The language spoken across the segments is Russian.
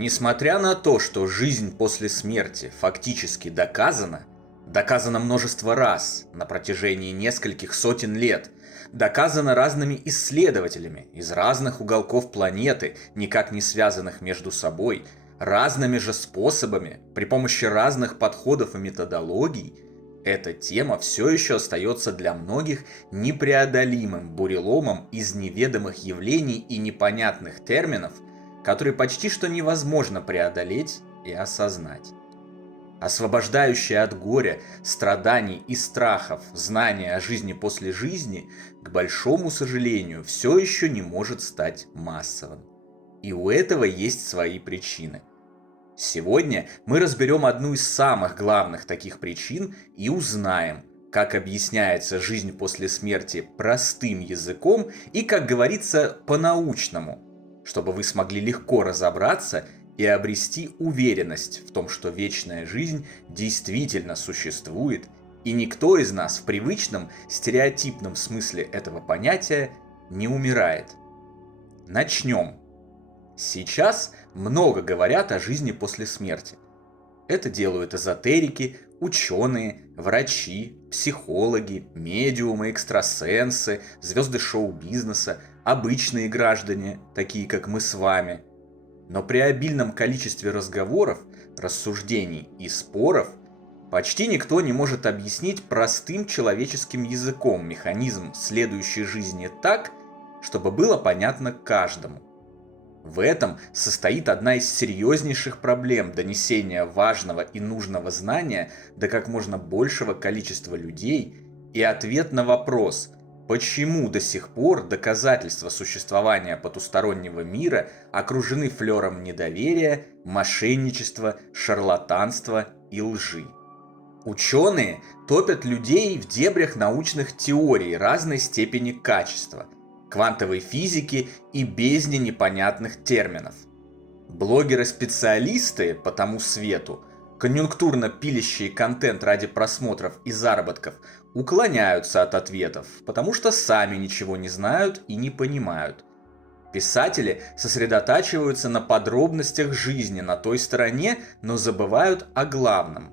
Несмотря на то, что жизнь после смерти фактически доказано множество раз на протяжении нескольких сотен лет, доказано разными исследователями из разных уголков планеты, никак не связанных между собой, разными же способами, при помощи разных подходов и методологий, эта тема все еще остается для многих непреодолимым буреломом из неведомых явлений и непонятных терминов, которые почти что невозможно преодолеть и осознать. Освобождающее от горя, страданий и страхов знание о жизни после жизни, к большому сожалению, все еще не может стать массовым. И у этого есть свои причины. Сегодня мы разберем одну из самых главных таких причин и узнаем, как объясняется жизнь после смерти простым языком и, как говорится, по-научному, чтобы вы смогли легко разобраться и обрести уверенность в том, что вечная жизнь действительно существует, и никто из нас в привычном, стереотипном смысле этого понятия не умирает. Начнем. Сейчас много говорят о жизни после смерти. Это делают эзотерики, ученые, врачи, психологи, медиумы, экстрасенсы, звезды шоу-бизнеса, обычные граждане, такие как мы с вами. Но при обильном количестве разговоров, рассуждений и споров почти никто не может объяснить простым человеческим языком механизм следующей жизни так, чтобы было понятно каждому. В этом состоит одна из серьезнейших проблем донесения важного и нужного знания до как можно большего количества людей и ответ на вопрос, почему до сих пор доказательства существования потустороннего мира окружены флером недоверия, мошенничества, шарлатанства и лжи. Ученые топят людей в дебрях научных теорий разной степени качества, квантовой физики и бездне непонятных терминов. Блогеры-специалисты по тому свету, конъюнктурно пилящие контент ради просмотров и заработков, уклоняются от ответов, потому что сами ничего не знают и не понимают. Писатели сосредотачиваются на подробностях жизни на той стороне, но забывают о главном.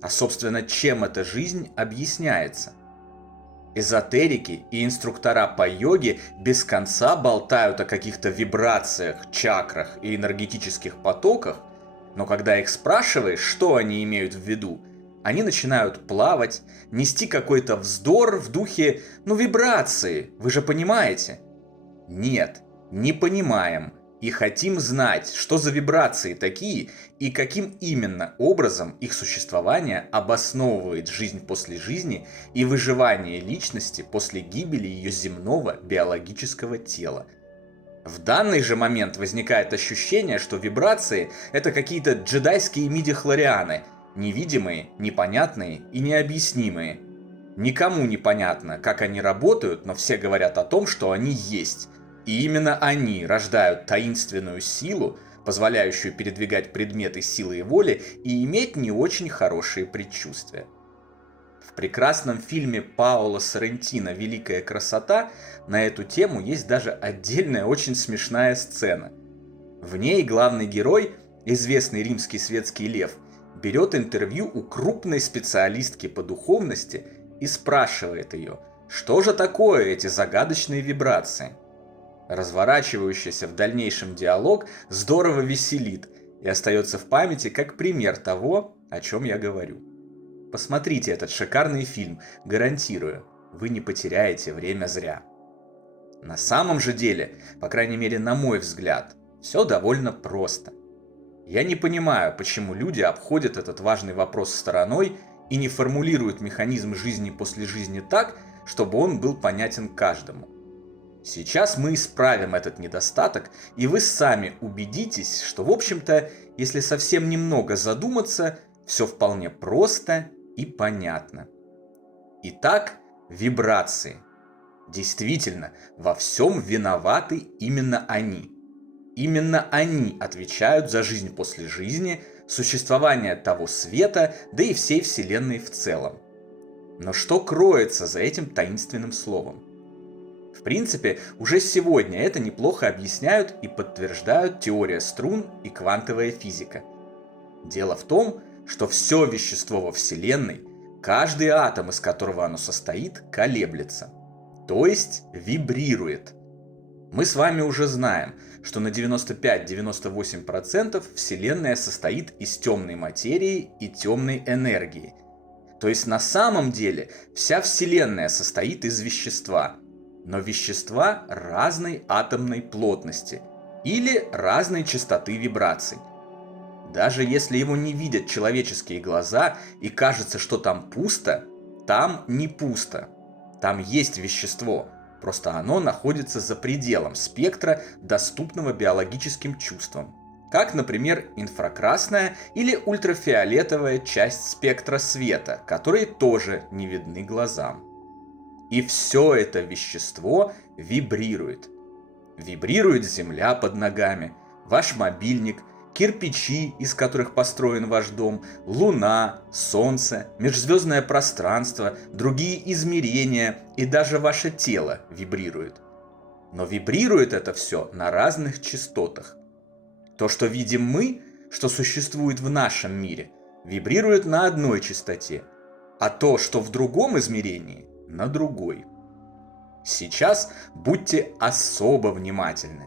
А собственно, чем эта жизнь объясняется? Эзотерики и инструктора по йоге без конца болтают о каких-то вибрациях, чакрах и энергетических потоках, но когда их спрашиваешь, что они имеют в виду, они начинают плавать, нести какой-то вздор в духе вибрации, вы же понимаете? Нет, не понимаем и хотим знать, что за вибрации такие и каким именно образом их существование обосновывает жизнь после жизни и выживание личности после гибели ее земного биологического тела. В данный же момент возникает ощущение, что вибрации – это какие-то джедайские миди-хлорианы, невидимые, непонятные и необъяснимые. Никому не понятно, как они работают, но все говорят о том, что они есть. И именно они рождают таинственную силу, позволяющую передвигать предметы силы и воли и иметь не очень хорошие предчувствия. В прекрасном фильме Паоло Соррентино «Великая красота» на эту тему есть даже отдельная очень смешная сцена. В ней главный герой, известный римский светский лев, берет интервью у крупной специалистки по духовности и спрашивает ее, что же такое эти загадочные вибрации. Разворачивающийся в дальнейшем диалог здорово веселит и остается в памяти как пример того, о чем я говорю. Посмотрите этот шикарный фильм, гарантирую, вы не потеряете время зря. На самом же деле, по крайней мере на мой взгляд, все довольно просто. Я не понимаю, почему люди обходят этот важный вопрос стороной и не формулируют механизм жизни после жизни так, чтобы он был понятен каждому. Сейчас мы исправим этот недостаток, и вы сами убедитесь, что, в общем-то, если совсем немного задуматься, все вполне просто и понятно. Итак, вибрации. Действительно, во всем виноваты именно они. Именно они отвечают за жизнь после жизни, существование того света, да и всей Вселенной в целом. Но что кроется за этим таинственным словом? В принципе, уже сегодня это неплохо объясняют и подтверждают теория струн и квантовая физика. Дело в том, что все вещество во Вселенной, каждый атом, из которого оно состоит, колеблется, то есть вибрирует. Мы с вами уже знаем, что на 95-98% Вселенная состоит из темной материи и темной энергии. То есть на самом деле вся Вселенная состоит из вещества, но вещества разной атомной плотности или разной частоты вибраций. Даже если его не видят человеческие глаза и кажется, что там пусто, там не пусто. Там есть вещество, просто оно находится за пределом спектра, доступного биологическим чувствам. Как, например, инфракрасная или ультрафиолетовая часть спектра света, которые тоже не видны глазам. И все это вещество вибрирует. Вибрирует земля под ногами, ваш мобильник, кирпичи, из которых построен ваш дом, луна, солнце, межзвездное пространство, другие измерения и даже ваше тело вибрирует. Но вибрирует это все на разных частотах. То, что видим мы, что существует в нашем мире, вибрирует на одной частоте, а то, что в другом измерении, на другой. Сейчас будьте особо внимательны.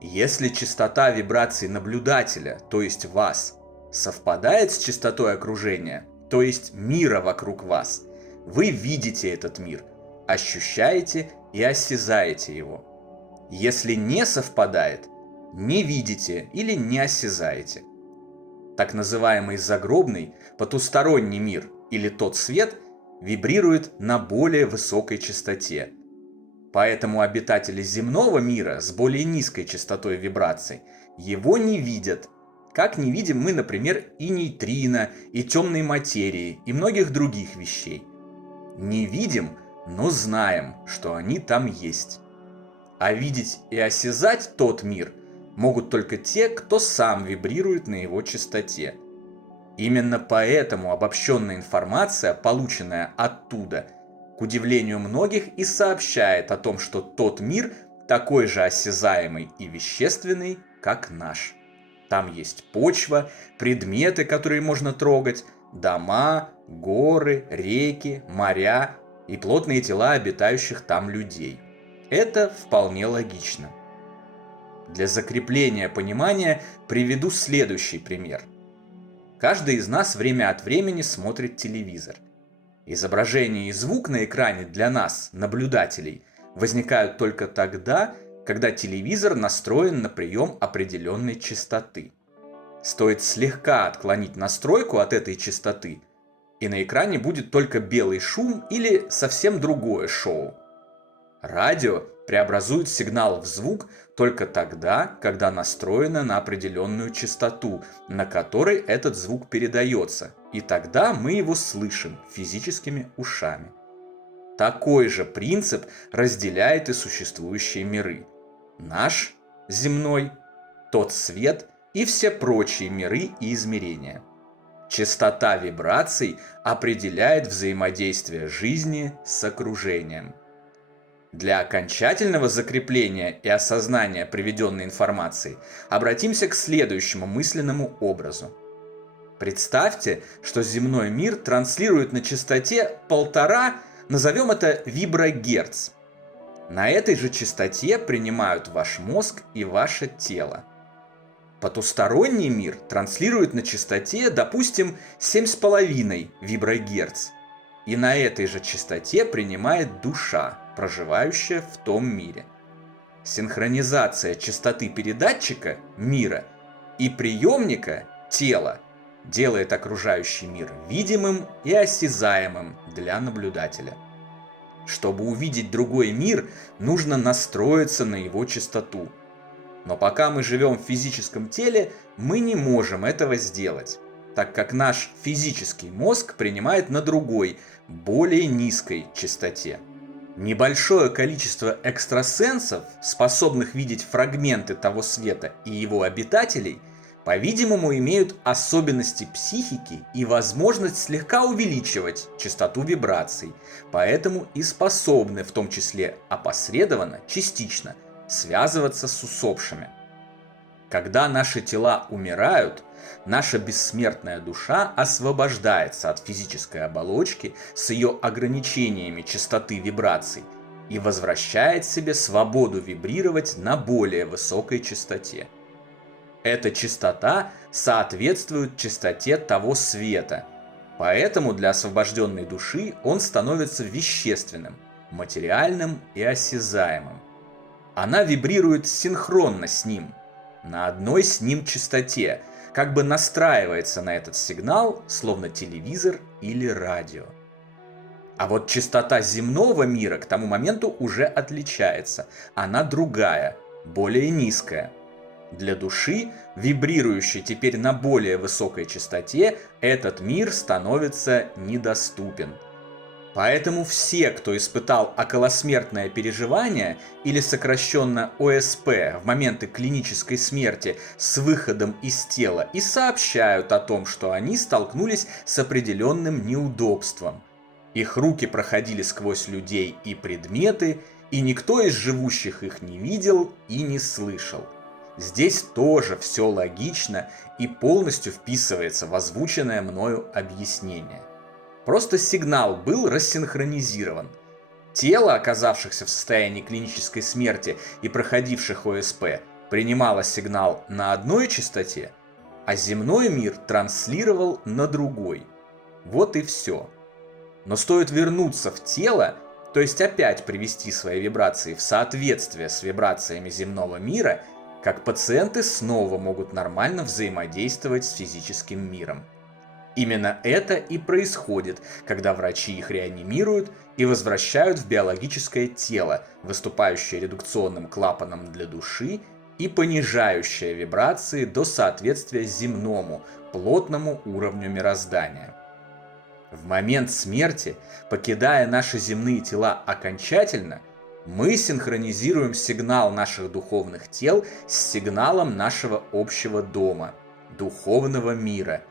Если частота вибраций наблюдателя, то есть вас, совпадает с частотой окружения, то есть мира вокруг вас, вы видите этот мир, ощущаете и осязаете его. Если не совпадает, не видите или не осязаете. Так называемый загробный, потусторонний мир или тот свет вибрирует на более высокой частоте. Поэтому обитатели земного мира с более низкой частотой вибраций его не видят, как не видим мы, например, и нейтрино, и темной материи, и многих других вещей. Не видим, но знаем, что они там есть. А видеть и осязать тот мир могут только те, кто сам вибрирует на его частоте. Именно поэтому обобщенная информация, полученная оттуда, к удивлению многих, и сообщает о том, что тот мир такой же осязаемый и вещественный, как наш. Там есть почва, предметы, которые можно трогать, дома, горы, реки, моря и плотные тела обитающих там людей. Это вполне логично. Для закрепления понимания приведу следующий пример. Каждый из нас время от времени смотрит телевизор. Изображение и звук на экране для нас, наблюдателей, возникают только тогда, когда телевизор настроен на прием определенной частоты. Стоит слегка отклонить настройку от этой частоты, и на экране будет только белый шум или совсем другое шоу. Радио преобразует сигнал в звук только тогда, когда настроено на определенную частоту, на которой этот звук передается, и тогда мы его слышим физическими ушами. Такой же принцип разделяет и существующие миры. Наш, земной, тот свет и все прочие миры и измерения. Частота вибраций определяет взаимодействие жизни с окружением. Для окончательного закрепления и осознания приведенной информации обратимся к следующему мысленному образу. Представьте, что земной мир транслирует на частоте 1,5, назовем это виброгерц. На этой же частоте принимают ваш мозг и ваше тело. Потусторонний мир транслирует на частоте, допустим, 7,5 виброгерц. И на этой же частоте принимает душа, проживающая в том мире. Синхронизация частоты передатчика, мира, и приемника, тела, делает окружающий мир видимым и осязаемым для наблюдателя. Чтобы увидеть другой мир, нужно настроиться на его частоту. Но пока мы живем в физическом теле, мы не можем этого сделать, так как наш физический мозг принимает на другой, более низкой частоте. Небольшое количество экстрасенсов, способных видеть фрагменты того света и его обитателей, по-видимому, имеют особенности психики и возможность слегка увеличивать частоту вибраций, поэтому и способны, в том числе опосредованно, частично, связываться с усопшими. Когда наши тела умирают, наша бессмертная душа освобождается от физической оболочки с ее ограничениями частоты вибраций и возвращает себе свободу вибрировать на более высокой частоте. Эта частота соответствует частоте того света, поэтому для освобожденной души он становится вещественным, материальным и осязаемым. Она вибрирует синхронно с ним, на одной с ним частоте, как бы настраивается на этот сигнал, словно телевизор или радио. А вот частота земного мира к тому моменту уже отличается, она другая, более низкая. Для души, вибрирующей теперь на более высокой частоте, этот мир становится недоступен. Поэтому все, кто испытал околосмертное переживание или сокращенно ОСП в моменты клинической смерти с выходом из тела, и сообщают о том, что они столкнулись с определенным неудобством. Их руки проходили сквозь людей и предметы, и никто из живущих их не видел и не слышал. Здесь тоже все логично и полностью вписывается в озвученное мною объяснение. Просто сигнал был рассинхронизирован. Тело, оказавшихся в состоянии клинической смерти и проходивших ОСП, принимало сигнал на одной частоте, а земной мир транслировал на другой. Вот и все. Но стоит вернуться в тело, то есть опять привести свои вибрации в соответствие с вибрациями земного мира, как пациенты снова могут нормально взаимодействовать с физическим миром. Именно это и происходит, когда врачи их реанимируют и возвращают в биологическое тело, выступающее редукционным клапаном для души и понижающее вибрации до соответствия земному, плотному уровню мироздания. В момент смерти, покидая наши земные тела окончательно, мы синхронизируем сигнал наших духовных тел с сигналом нашего общего дома, духовного мира,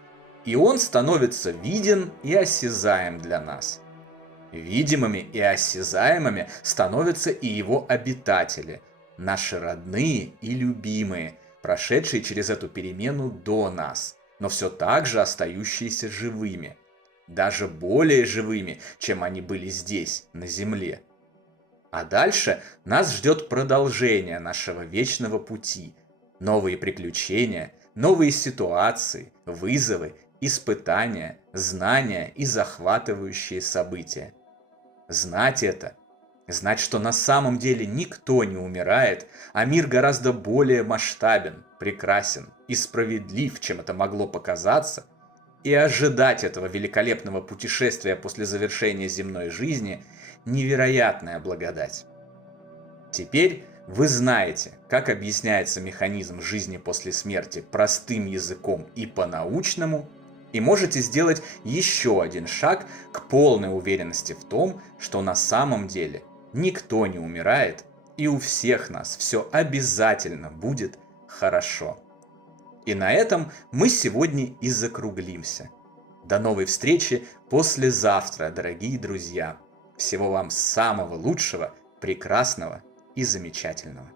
и он становится виден и осязаем для нас. Видимыми и осязаемыми становятся и его обитатели, наши родные и любимые, прошедшие через эту перемену до нас, но все так же остающиеся живыми, даже более живыми, чем они были здесь, на земле. А дальше нас ждет продолжение нашего вечного пути, новые приключения, новые ситуации, вызовы, испытания, знания и захватывающие события. Знать это, знать, что на самом деле никто не умирает, а мир гораздо более масштабен, прекрасен и справедлив, чем это могло показаться, и ожидать этого великолепного путешествия после завершения земной жизни – невероятная благодать. Теперь вы знаете, как объясняется механизм жизни после смерти простым языком и по-научному, и можете сделать еще один шаг к полной уверенности в том, что на самом деле никто не умирает, и у всех нас все обязательно будет хорошо. И на этом мы сегодня и закруглимся. До новой встречи послезавтра, дорогие друзья. Всего вам самого лучшего, прекрасного и замечательного.